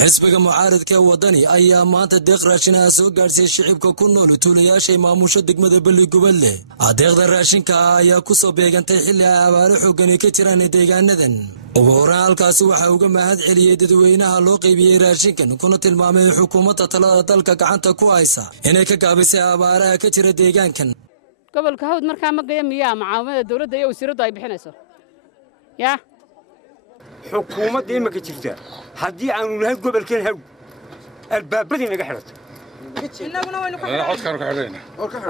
xisbiga mucaaradka wadani ayaa maanta deeq raashin soo gaarsiiyay shicibka ku nool tuulayaasha maamusha degmada Balli-Gubadle. Deeqda raashinka ayaa ku soo beegantay xilli abaaro xooggan ka jiraan deegaanadan. ugu horreyn halkaasi waxa uga mahad celiyay dadweynaha loo qaybiyay raashinkan kuna tilmaamay xukuumadda talada dalka gacanta ku haysa inay ka gaabisay abaaraha ka jira deegaankan. gobolka hawd markaa ma qiimiyaa macaamilada dawladda iyo wasiiradu ay bixinayso yaa xukuumadda imika jirta haddii aanu nahay gobolkeen hawd albaabadii naga xidhato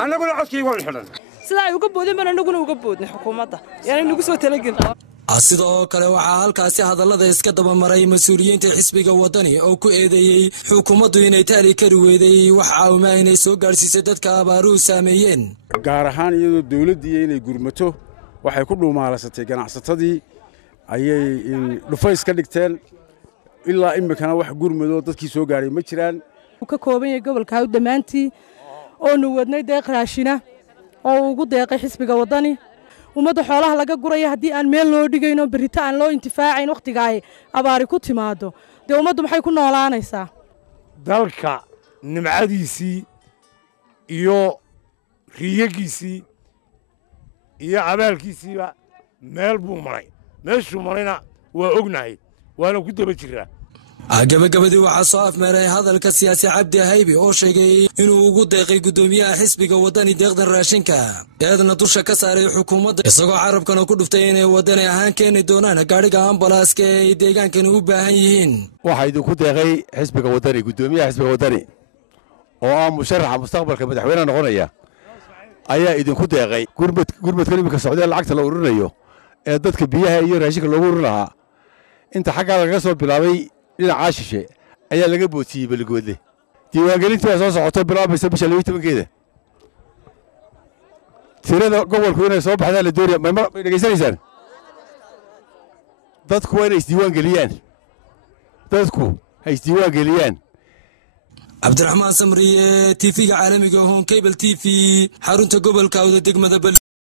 annaguna codkii waan xidhan sida ay uga boodeen baan annaguna uga boodnay xukuumadda yaani nagu soo talagelin sidoo kale waxaa halkaasi hadallada iska daba maray mas'uuliyiinta xisbiga wadani oo ku eedeeyay xukuumaddu inay taali kari weyday wax caawima inay soo gaarsiisay dadka abaaruhu saameeyeen gaar ahaan iyadoo dawladdu inay gurmato waxay ku dhuumaalasatay ganacsatadii ayay dhufays ka dhigteen ilaa imikana wax gurmado dadkii soo gaaray ma jiraan ka kooban yahay gobolka hawd dhamaantii oo nu wadnay deeq raashina oo ugu deeqay xisbiga wadani umada xoolaha laga guraya hadii aan meel loo dhigayno berita aan loo intifaacayn waqtiga ay abaari ku timaado de umadu maxay ku noolaanaysaa dalka nimcadiisii iyo riyagiisii iyo abaalkiisiiba meel buu maray meeshuu marayna waa ognahay waana ku daba jiraa gabagabadii waxaa soo afmeeray hadalka siyaasi Cabdi Haybi oo sheegay inuu ugu deeqay gudoomiyaha xisbiga wadani deeqdan raashinka eedna dusha ka saaray xukuumadda isagoo carabkana ku dhuftay inay wadani ahaan keeni doonaan gaariga ambalaaska ay deegaankan u baahan yihiin waxaa idinku deeqay xisbiga wadani gudoomiyaha xisbiga wadani oo musharaxa mustaqbalka madaxweynaha noqonaya ayaa idinku deeqay gurmadkan imika socday lacagta la ururinayo ee dadka biyaha iyo raashinka loogu ururinahaa inta xaggaa laga soo bilaabay dhinaca shishe ayaa laga bootiyay Balli-Gubadle diiwaangelintii waa soo socotay bilaabaysa bisha 12keeda tirada gobolku inay soo baxdaan la doonaya ma dhageysanaysaan dadku waa inay isdiiwaangeliyaan Cabdiraxmaan Samriye TV-ga caalamiga Home Cable TV xarunta gobolka Hawd degmada